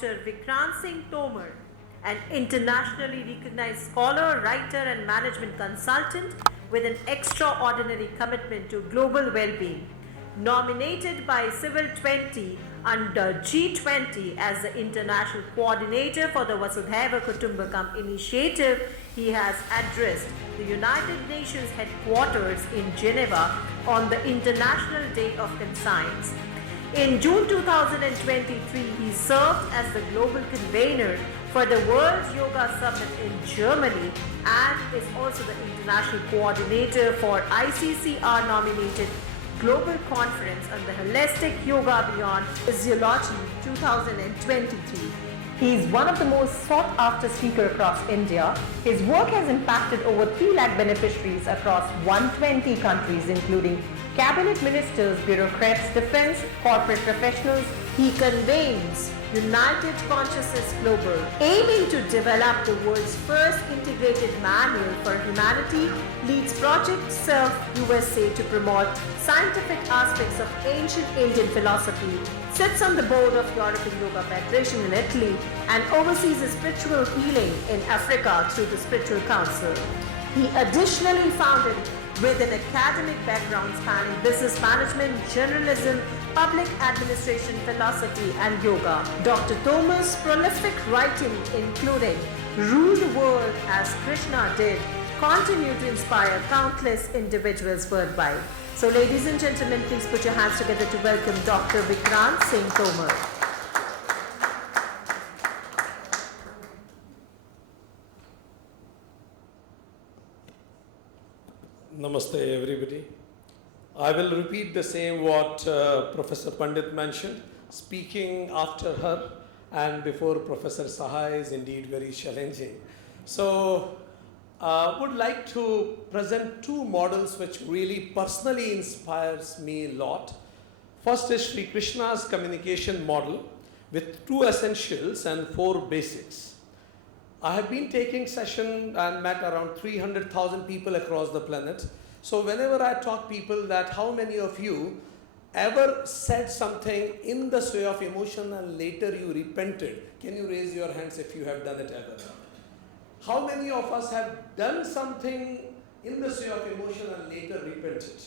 Dr. Vikrant Singh Tomar, an internationally recognized scholar, writer, and management consultant with an extraordinary commitment to global well-being. Nominated by Civil 20 under G20 as the international coordinator for the Vasudhaiva Kutumbakam initiative, he has addressed the United Nations headquarters in Geneva on the International Day of Conscience. In June 2023, he served as the global convener for the World Yoga Summit in Germany and is also the international coordinator for ICCR nominated Global Conference on the Holistic Yoga Beyond Physiology 2023. He is one of the most sought after speakers across India. His work has impacted over 3 lakh beneficiaries across 120 countries, including cabinet ministers, bureaucrats, defense, corporate professionals. He convenes United Consciousness Global, aiming to develop the world's first integrated manual for humanity, leads Project Self USA to promote scientific aspects of ancient Indian philosophy, sits on the board of European Yoga Federation in Italy, and oversees spiritual healing in Africa through the Spiritual Council. He additionally founded, with an academic background spanning business management, journalism, public administration, philosophy, and yoga. Dr. Tomar's prolific writing, including Rule the World as Krishna Did, continue to inspire countless individuals worldwide. So ladies and gentlemen, please put your hands together to welcome Dr. Vikrant Singh Tomar. Namaste everybody. I will repeat the same what Professor Pandit mentioned. Speaking after her and before Professor Sahai is indeed very challenging. So would like to present 2 models which really personally inspires me a lot. First is Sri Krishna's communication model with 2 essentials and 4 basics. I have been taking session and met around 300,000 people across the planet. So whenever I talk people that how many of you ever said something in the sway of emotion and later you repented? Can you raise your hands if you have done it ever? How many of us have done something in the sway of emotion and later repented?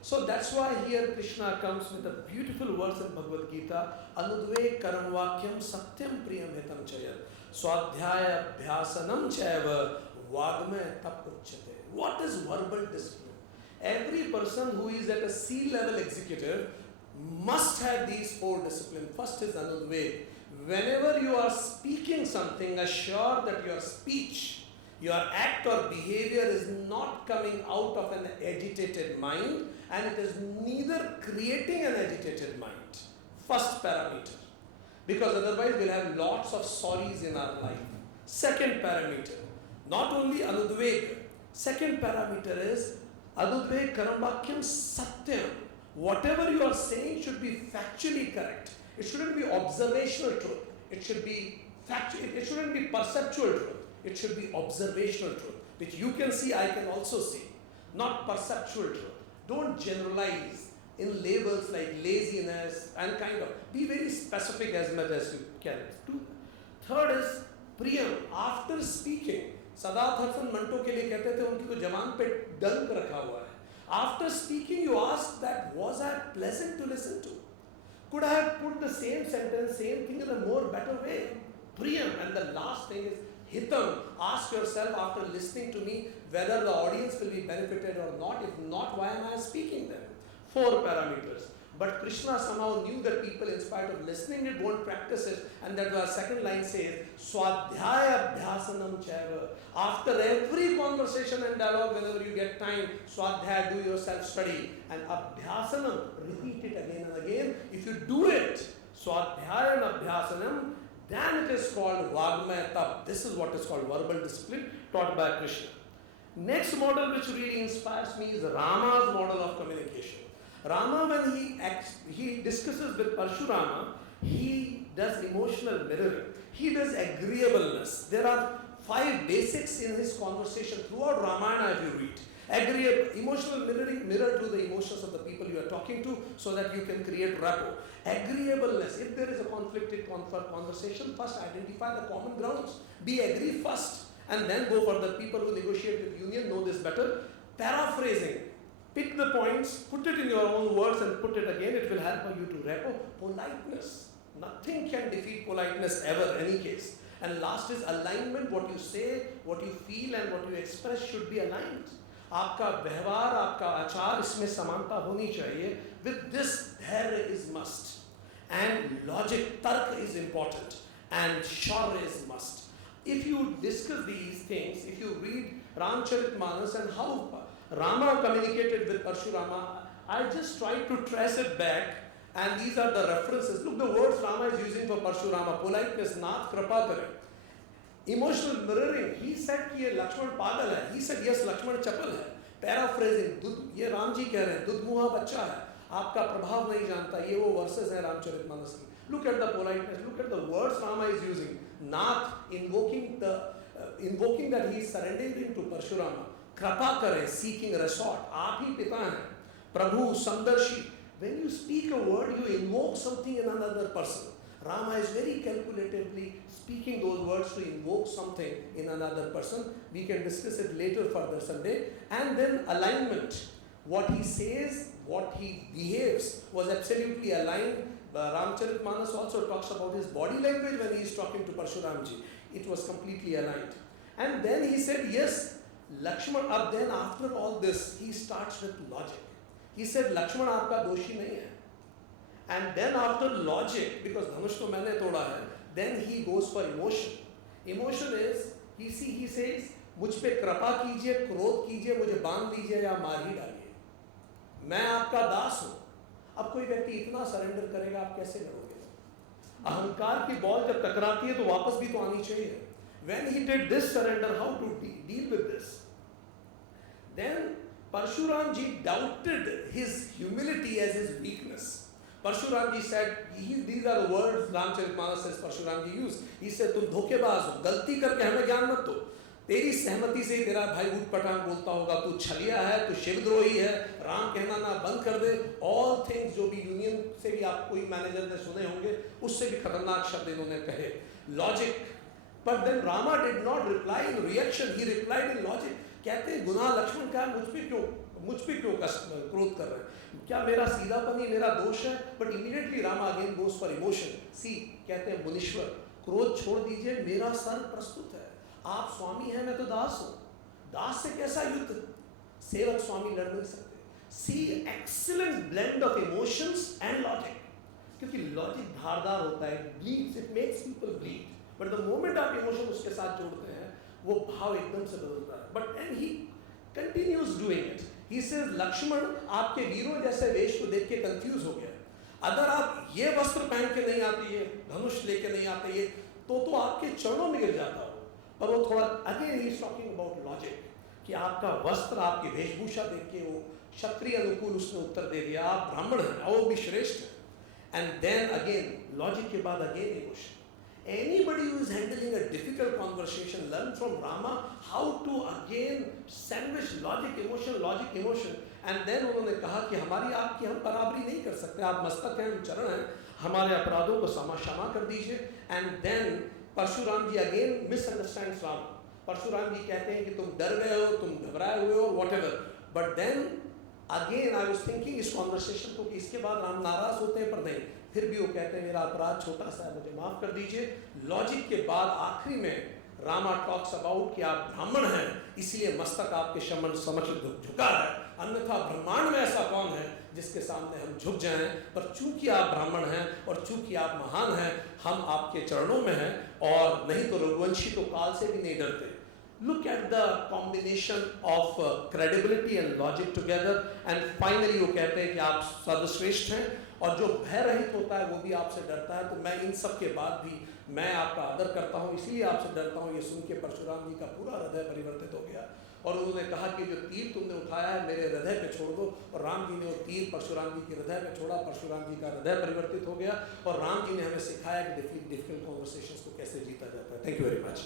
So that's why here Krishna comes with a beautiful verse in Bhagavad Gita, Anudve Karamvakyam Satyam Priyam Hitam Chayat. Swadhyaya Bhyasanam Chaiva Vagme Tapuchyate. What is verbal discipline? Every person who is at a C-level executive must have these 4 disciplines. First is Anudve. Whenever you are speaking something, assure that your speech, your act or behavior is not coming out of an agitated mind and it is neither creating an agitated mind. First parameter. Because otherwise we'll have lots of sorries in our life. Second parameter, not only Anudveg. Second parameter is Anudveg Karamvakyam Satyam. Whatever you are saying should be factually correct. It shouldn't be observational truth. It should be factual. It shouldn't be perceptual truth. It should be observational truth, which you can see, I can also see. Not perceptual truth. Don't generalize in labels like laziness and kind of. Be very specific as much as you can. Third is Priyam. After speaking, Sadat Hasan Manto ke liye kehte the unki ko jawan pe dunk rakha hua hai. After speaking, you ask that, was I pleasant to listen to? Could I have put the same sentence, same thing in a more better way? Priyam. And the last thing is Hitam. Ask yourself after listening to me whether the audience will be benefited or not. If not, why am I speaking them? 4 parameters. But Krishna somehow knew that people, in spite of listening it, won't practice it. And that the second line says, Swadhyaya Bhyasanam Chaiva. After every conversation and dialogue, whenever you get time, Swadhyaya, do your self-study. And Abhyasanam, repeat it again and again. If you do it, Swadhyaya and Abhyasanam, then it is called Vagmaya Tap. This is what is called verbal discipline taught by Krishna. Next model which really inspires me is Rama's model of communication. Rama, when he discusses with Parshurama, he does emotional mirroring. He does agreeableness. There are 5 basics in his conversation throughout Ramayana if you read. Agreeable, emotional mirroring, mirror to the emotions of the people you are talking to so that you can create rapport. Agreeableness, if there is a conflicted conversation, first identify the common grounds. Be agree first and then go for the people who negotiate with union know this better. Paraphrasing, pick the points, put it in your own words and put it again. It will help you to rapport. Politeness, nothing can defeat politeness ever, any case. And last is alignment. What you say, what you feel and what you express should be aligned. आपका व्यवहार, आपका आचार इसमें समानता होनी चाहिए. With this, there is must. And logic, tark is important. And SHRI is must. If you discuss these things, if you read Ramcharitmanas and how Rama communicated with Parshurama, I just try to trace it back. And these are the references. Look, the words Rama is using for Parshurama. Politeness, Nath, Kripa kare. Emotional mirroring. He said कि ये लक्ष्मण पागल है. He said yes, Lakshman चपल है. Paraphrasing. ये राम जी कह रहे हैं. दुधमुहा बच्चा है. आपका प्रभाव नहीं जानता. ये वो verses हैं रामचरितमानस की. Look at the politeness. Look at the words Rama is using. Nath, invoking that he is surrendering to Parshurama. Kripa kare, seeking resort. आप ही पिता हैं. Prabhu, Samdarshi. When you speak a word, you invoke something in another person. Rama is very calculatively speaking those words to invoke something in another person. We can discuss it later further someday. And then alignment. What he says, what he behaves was absolutely aligned. Ramcharitmanas also talks about his body language when he is talking to Parshuramji. It was completely aligned. And then he said, yes, Lakshman, then after all this, he starts with logic. He said, Lakshman aapka doshi nahi hai. And then after logic, because dhanush to maine toda hai, then he goes for emotion. Emotion is, he says, मुझ पे कृपा कीजिए, क्रोध कीजिए, मुझे बांध लीजिए या मार ही डालिए. मैं आपका दास हूं. अब कोई व्यक्ति इतना सरेंडर करेगा, आप कैसे करोगे? अहंकार की बॉल जब टकराती है तो वापस भी तो आनी चाहिए. When he did this surrender, how to deal with this? Then Parshuramji doubted his humility as his weakness. Parshuramji said, these are the words Ramcharitmanas says Parshuramji used. He said, तुम धोखेबाज हो, गलती करके हमें ज्ञान मत दो. तेरी सहमति से तेरा भाई ऊट पटांग बोलता होगा, तू छलिया है, तू शिवद्रोही है, राम कहना ना बंद कर दे. All things जो भी यूनियन से भी आप कोई मैनेजर ने सुने होंगे, उससे भी खतरनाक शब्द इन्होंने कहे. Logic. But then Rama did not reply in reaction. He replied in logic. कहते हैं गुनाह लक्ष्मण का है, मुझ पे क्यों क्रोध कर रहे हैं? क्या मेरा सीधापन ही मेरा दोष है? But immediately Rama again goes for emotion. See, कहते हैं मुनीश्वर, क्रोध छोड़ दीजिए, मेरा सर प्रस्तुत है. आप स्वामी हैं, मैं तो दास हूँ. दास से कैसा युद्ध? सेवक स्वामी लड़ नहीं सकते. See, excellent blend of emotions and logic. क्योंकि लॉजिक धारदार होता है, bleeds, it makes people bleed. But the moment आप इमोशन उसके साथ जोड़ते हैं, वो भाव एकदम से बदलता है. But and he continues doing it. He says, Lakshman आपके वीरों जैसे वेश को देख के कंफ्यूज हो गया. अगर आप ये वस्त्र पहन के नहीं आते, ये धनुष लेके नहीं आते, ये तो आपके चरणों में गिर जाता हो. और वो थोड़ा again he is talking about logic कि आपका वस्त्र, आपकी वेशभूषा देख के वो क्षत्रिय अनुकूल उसने उत्तर दे दिया. आप ब्राह्मण हैं, वो भी श्रेष्ठ है. एंड देन अगेन लॉजिक के बाद again emotion. Anybody who is handling a difficult conversation learn from Rama how to again sandwich logic, emotion. And then उन्होंने कहा कि हमारी आपकी हम बराबरी नहीं कर सकते. आप मस्तक हैं, हम चरण हैं, हमारे अपराधों को क्षमा कर दीजिए. And then Parshuram ji again misunderstands Rama. Parshuram जी कहते हैं कि तुम डर गए हो, तुम घबराए हुए हो, whatever. But then again I was thinking इस conversation को कि इसके बाद राम नाराज होते हैं, पर नहीं, फिर भी वो कहते हैं मेरा अपराध छोटा सा है, मुझे माफ कर दीजिए. लॉजिक के बाद आखिरी में रामा टॉक्स अबाउट कि आप ब्राह्मण हैं, इसलिए मस्तक आपके समक्ष झुका है, अन्यथा ब्रह्मांड में ऐसा कौन है जिसके सामने हम झुक जाएं. पर चूंकि आप ब्राह्मण हैं और चूंकि आप महान हैं, हम आपके चरणों में हैं. और नहीं तो रघुवंशी तो काल से भी नहीं डरते. Look at the combination of credibility and logic together. And finally वो कहते हैं कि आप सर्वश्रेष्ठ हैं और जो भय रहित होता है वो भी आपसे डरता है. तो मैं इन सब के बाद भी मैं आपका आदर करता हूँ, इसलिए आपसे डरता हूँ. ये सुन के परशुराम जी का पूरा हृदय परिवर्तित हो गया. और उन्होंने कहा कि जो तीर तुमने उठाया है मेरे हृदय पे छोड़ दो, और राम जी ने वो तीर परशुराम जी के हृदय में छोड़ा, परशुराम जी का हृदय परिवर्तित हो गया, और राम जी ने हमें सिखाया कि डिफिकल्ट कॉन्वर्सेशंस को कैसे जीता जाता है। Thank you very much.